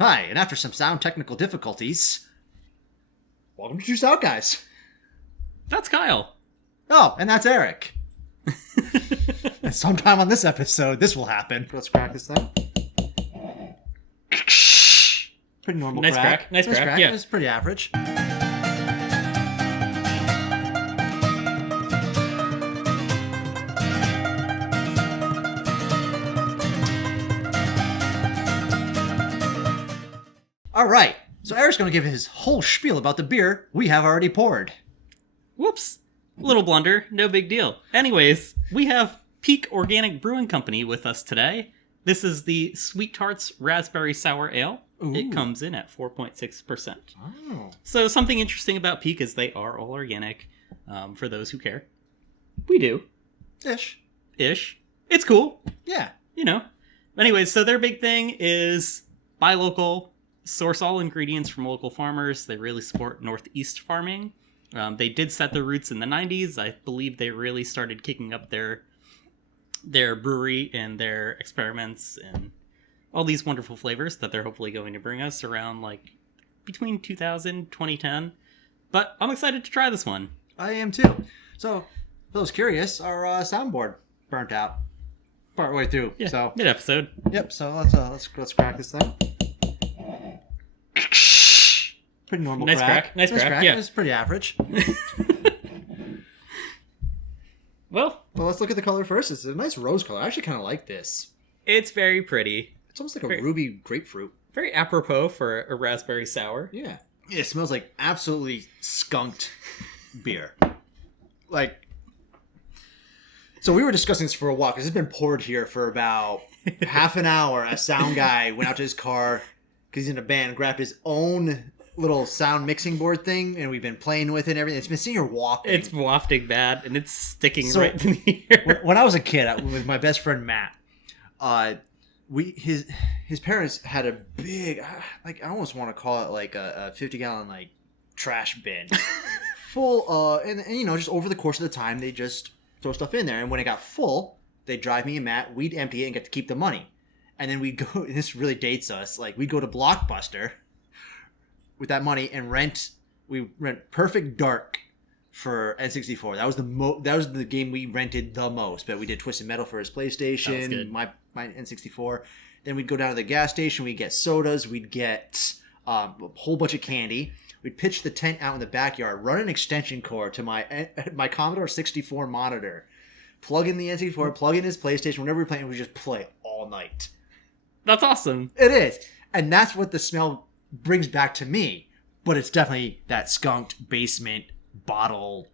Hi, and after some sound technical difficulties, welcome to Two Stout Guys. That's Kyle. Oh, and that's Eric. And sometime on this episode, this will happen. Let's crack this thing. Pretty normal Nice crack. Nice crack. Yeah. It's pretty average. All right, so Eric's going to give his whole spiel about the beer we have already poured. Whoops. Little blunder. No big deal. Anyways, we have Peak Organic Brewing Company with us today. This is the Sweet Tarts Raspberry Sour Ale. Ooh. It comes in at 4.6%. Oh. So something interesting about Peak is they are all organic, for those who care. We do. Ish. It's cool. Yeah. You know. Anyways, so their big thing is buy local, source all ingredients from local farmers. They really support Northeast farming. They did set their roots in the 90s. I believe they really started kicking up their brewery and their experiments and all these wonderful flavors that they're hopefully going to bring us around like between 2000 2010. But I'm excited to try this one. I am too. So, for those curious, our soundboard burnt out partway through. Yeah, So, mid-episode. yep. So let's crack this thing. Pretty normal Nice crack. Nice crack. Yeah. It's pretty average. Well, Let's look at the color first. It's a nice rose color. I actually kind of like this. it's very pretty. It's almost like a ruby grapefruit. Very apropos for a raspberry sour. Yeah. It smells like absolutely skunked beer. Like, so we were discussing this for a while because it's been poured here for about half an hour. A sound guy went out to his car because he's in a band, grabbed his own little sound mixing board thing, and we've been playing with it and everything. It's been sitting here wafting. It's wafting bad, and it's sticking right to the ear. When I was a kid, with my best friend Matt, his parents had a big, like, I almost want to call it like a 50-gallon like trash bin full, and you know, just over the course of the time they just throw stuff in there, and when it got full, they'd drive me and Matt, we'd empty it and get to keep the money, and then we'd go, and this really dates us, like we'd go to Blockbuster with that money and rent Perfect Dark for N64. That was the game we rented the most. But we did Twisted Metal for his PlayStation. That was good. My N64. Then we'd go down to the gas station. We'd get sodas. We'd get a whole bunch of candy. We'd pitch the tent out in the backyard. Run an extension cord to my Commodore 64 monitor. Plug in the N64. Plug in his PlayStation. Whenever we're playing, we just play all night. That's awesome. It is, and that's what the smell brings back to me. But it's definitely that skunked basement bottle,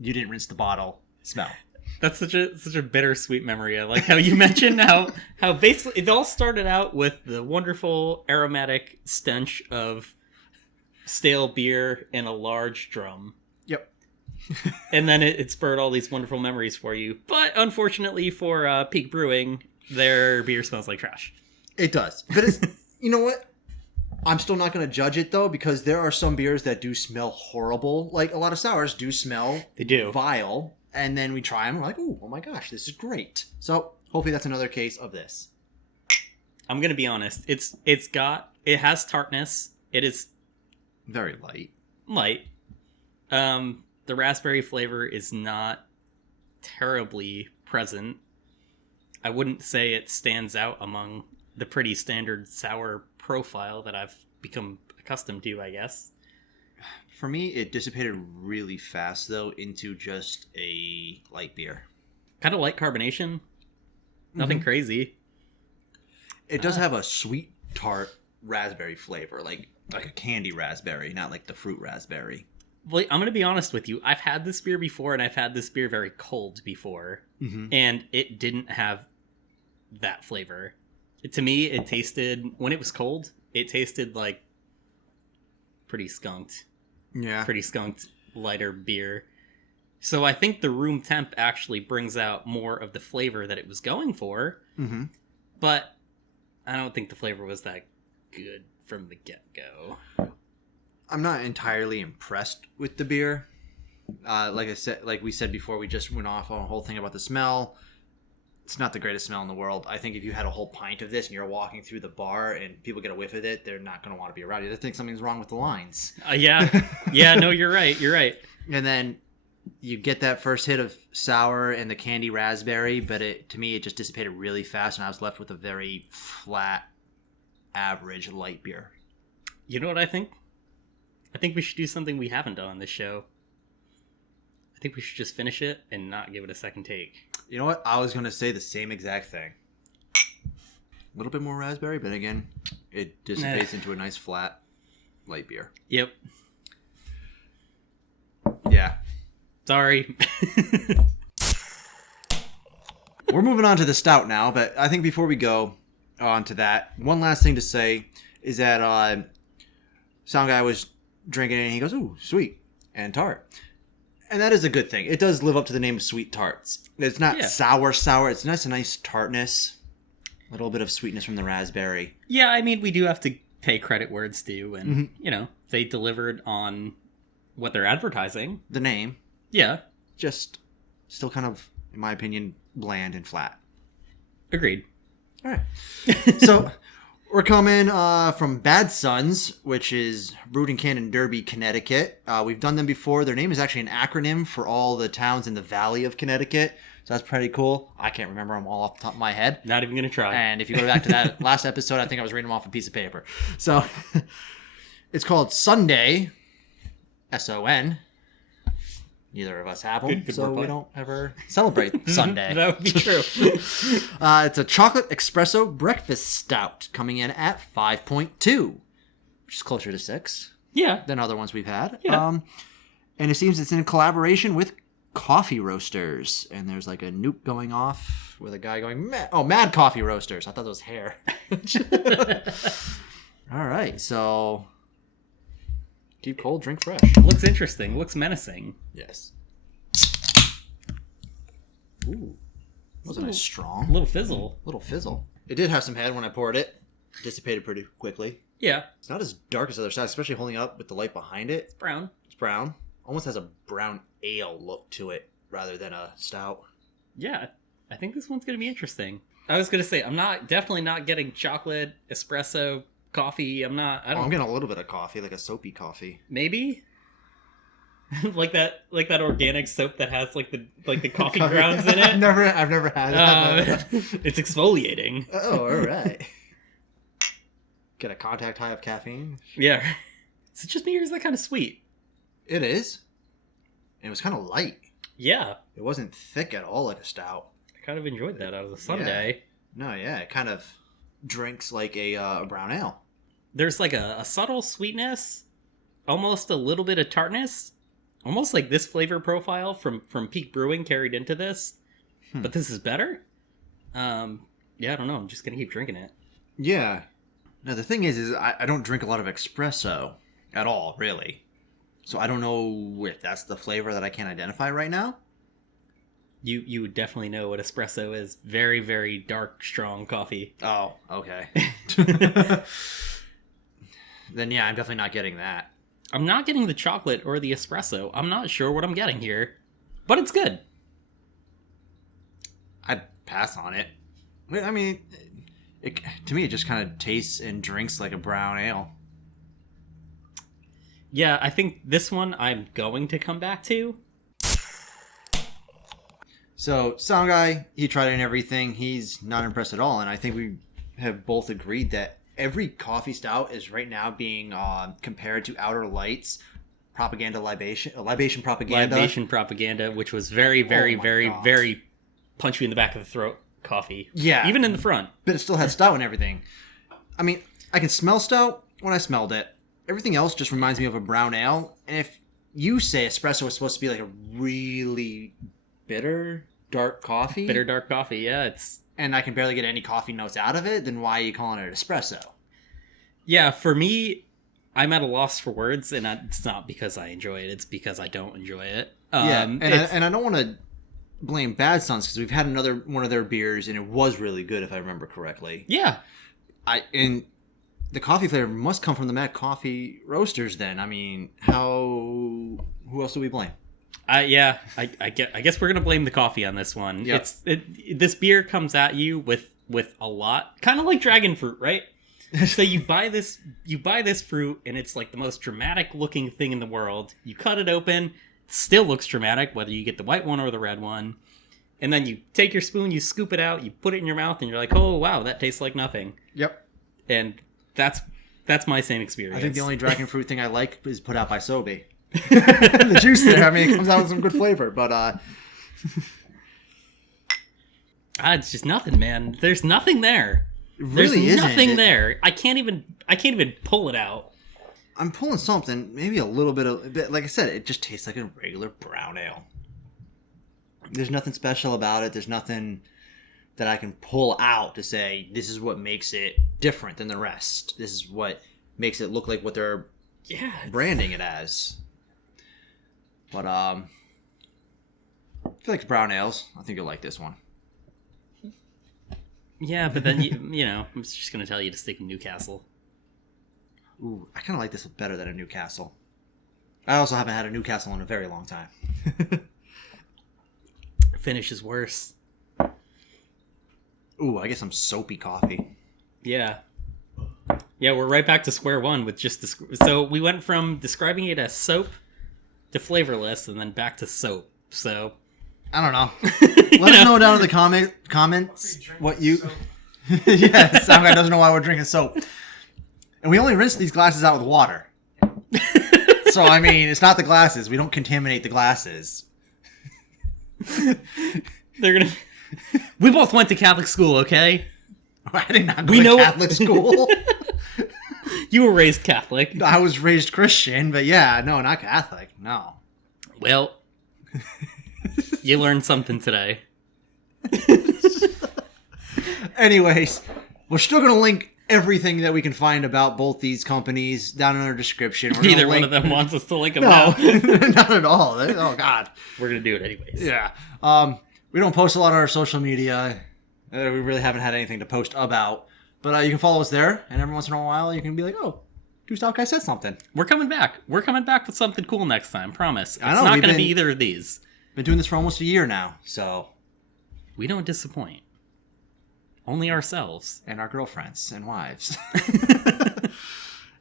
you didn't rinse the bottle smell. That's such a bittersweet memory. I like how you mentioned how basically it all started out with the wonderful aromatic stench of stale beer in a large drum. Yep. And then it spurred all these wonderful memories for you. But unfortunately for Peak Brewing, their beer smells like trash. It does. But it's, you know what? I'm still not going to judge it, though, because there are some beers that do smell horrible. Like, a lot of sours do smell vile. And then we try them, and we're like, ooh, oh my gosh, this is great. So, hopefully that's another case of this. I'm going to be honest. It has tartness. It is very light. The raspberry flavor is not terribly present. I wouldn't say it stands out among the pretty standard sour profile that I've become accustomed to, I guess. For me, it dissipated really fast, though, into just a light beer. Kind of light carbonation. Nothing crazy. It does have a sweet tart raspberry flavor, like a candy raspberry, not like the fruit raspberry. Well, I'm going to be honest with you. I've had this beer before, and I've had this beer very cold before, and it didn't have that flavor. To me, it tasted, when it was cold, it tasted like pretty skunked. Yeah. Pretty skunked, lighter beer. So I think the room temp actually brings out more of the flavor that it was going for. Mm-hmm. But I don't think the flavor was that good from the get-go. I'm not entirely impressed with the beer. Like we said before, we just went off on a whole thing about the smell. it's not the greatest smell in the world. I think if you had a whole pint of this and you're walking through the bar and people get a whiff of it, they're not going to want to be around you. They think something's wrong with the lines. Yeah. No, you're right. You're right. And then you get that first hit of sour and the candy raspberry, but to me, it just dissipated really fast, and I was left with a very flat, average light beer. You know what I think? I think we should do something we haven't done on this show. I think we should just finish it and not give it a second take. You know what? I was going to say the same exact thing. A little bit more raspberry, but again, it dissipates into a nice flat light beer. Yep. Yeah. Sorry. We're moving on to the stout now, but I think before we go on to that, one last thing to say is that Sound Guy was drinking it and he goes, ooh, sweet and tart. And that is a good thing. It does live up to the name of Sweet Tarts. It's not sour. It's a nice tartness. A little bit of sweetness from the raspberry. Yeah, I mean, we do have to pay credit where it's due. And, they delivered on what they're advertising. The name. Yeah. Just still kind of, in my opinion, bland and flat. Agreed. All right. So we're coming from Bad Sons, which is brewed in Cannon Derby, Connecticut. We've done them before. Their name is actually an acronym for all the towns in the Valley of Connecticut. So that's pretty cool. I can't remember them all off the top of my head. Not even going to try. And if you go back to that last episode, I think I was reading them off a piece of paper. So it's called Sonday. S-O-N. Neither of us have them, good so wordplay. we don't ever celebrate Sunday. That would be true. It's a chocolate espresso breakfast stout coming in at 5.2, which is closer to 6 than other ones we've had. Yeah. And it seems it's in collaboration with coffee roasters. And there's like a nuke going off with a guy going, Mad Coffee Roasters. I thought that was hair. All right, so keep cold, drink fresh. Looks interesting. Looks menacing. Yes. Ooh. Wasn't as strong. A little fizzle. Little fizzle. It did have some head when I poured it. Dissipated pretty quickly. Yeah. It's not as dark as other styles, especially holding up with the light behind it. It's brown. It's brown. Almost has a brown ale look to it rather than a stout. Yeah. I think this one's going to be interesting. I was going to say, I'm definitely not getting chocolate, espresso, coffee. I'm getting a little bit of coffee, like a soapy coffee. Maybe? like that organic soap that has like the coffee grounds in it. I've never had it. It's exfoliating. Oh, all right. Get a contact high of caffeine. Yeah. Is it just me or is that kind of sweet? It is. And it was kind of light. Yeah. It wasn't thick at all like a stout. I kind of enjoyed that out of the Sonday. Yeah. No, yeah. It kind of drinks like a brown ale. There's like a subtle sweetness, almost a little bit of tartness, almost like this flavor profile from Peak Brewing carried into this, but this is better. Yeah, I don't know. I'm just gonna keep drinking it. Yeah. Now the thing is I don't drink a lot of espresso at all, really. So I don't know if that's the flavor that I can't identify right now. You would definitely know what espresso is. Very, very dark, strong coffee. Oh, okay. Then yeah, I'm definitely not getting that. I'm not getting the chocolate or the espresso. I'm not sure what I'm getting here, but it's good. I'd pass on it. I mean, to me, it just kind of tastes and drinks like a brown ale. Yeah, I think this one I'm going to come back to. So, Sound Guy, he tried it and everything. He's not impressed at all, and I think we have both agreed that every coffee stout is right now being compared to Outer Lights libation propaganda. Libation propaganda, which was very, very, very, very punch you in the back of the throat coffee. Yeah. Even in the front. But it still had stout and everything. I mean, I can smell stout when I smelled it. Everything else just reminds me of a brown ale. And if you say espresso is supposed to be like a really bitter, dark coffee. Bitter, dark coffee, yeah. And I can barely get any coffee notes out of it, then why are you calling it espresso? Yeah, for me, I'm at a loss for words, and it's not because I enjoy it, it's because I don't enjoy it. And I don't want to blame Bad Sons, because we've had another one of their beers, and it was really good, if I remember correctly. Yeah. And the coffee flavor must come from the Mad Coffee Roasters, then. I mean, who else do we blame? I guess we're gonna blame the coffee on this one. Yep. This beer comes at you with a lot, kind of like dragon fruit, right? So you buy this fruit, and it's like the most dramatic looking thing in the world. You cut it open, it still looks dramatic, whether you get the white one or the red one. And then you take your spoon, you scoop it out, you put it in your mouth, and you're like, oh wow, that tastes like nothing. Yep. And that's my same experience. I think the only dragon fruit thing I like is put out by Sobe. The juice there, I mean, it comes out with some good flavor, but it's just nothing, man. There's nothing there. it really There's isn't. nothing there. I can't even pull it out. I'm pulling something, maybe a little bit, like I said, it just tastes like a regular brown ale. There's nothing special about it. There's nothing that I can pull out to say, this is what makes it different than the rest. This is what makes it look like what they're branding it as. But, I feel like brown ales. I think you'll like this one. Yeah, but then, I'm just going to tell you to stick in Newcastle. Ooh, I kind of like this better than a Newcastle. I also haven't had a Newcastle in a very long time. Finish is worse. Ooh, I get some soapy coffee. Yeah. Yeah, we're right back to square one with just so we went from describing it as soap to flavorless and then back to soap. So I don't know. Let us know down in the comments what you... Yeah, some guy doesn't know why we're drinking soap. And we only rinse these glasses out with water. So, I mean, it's not the glasses. We don't contaminate the glasses. They're gonna... We both went to Catholic school, okay? I did not go to Catholic school. You were raised Catholic. I was raised Christian, but yeah, no, not Catholic. No. Well, you learned something today. Anyways, we're still going to link everything that we can find about both these companies down in our description. Neither one of them wants us to link them No, now. not at all. Oh, God. We're going to do it anyways. Yeah. We don't post a lot on our social media. We really haven't had anything to post about. But you can follow us there, and every once in a while you can be like, oh, Two Stout Guys said something. We're coming back. We're coming back with something cool next time. Promise. It's I know, not going to be either of these. Been doing this for almost a year now, so... We don't disappoint. Only ourselves. And our girlfriends and wives.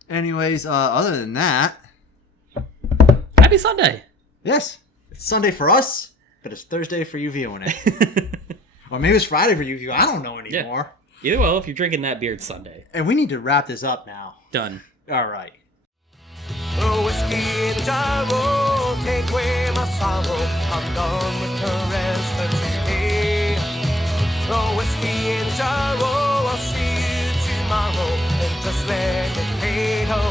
Anyways, other than that... Happy Sunday! Yes, it's Sunday for us, but it's Thursday for you viewing it. Or maybe it's Friday for you viewing. I don't know anymore. Yeah. Either way, if you're drinking that beer, it's Sunday. And we need to wrap this up now. Done. All right. Whiskey in the jar, take away my sorrow. I'm done with the rest of today. Whiskey in the jar, I'll see you tomorrow. And just let it fade away.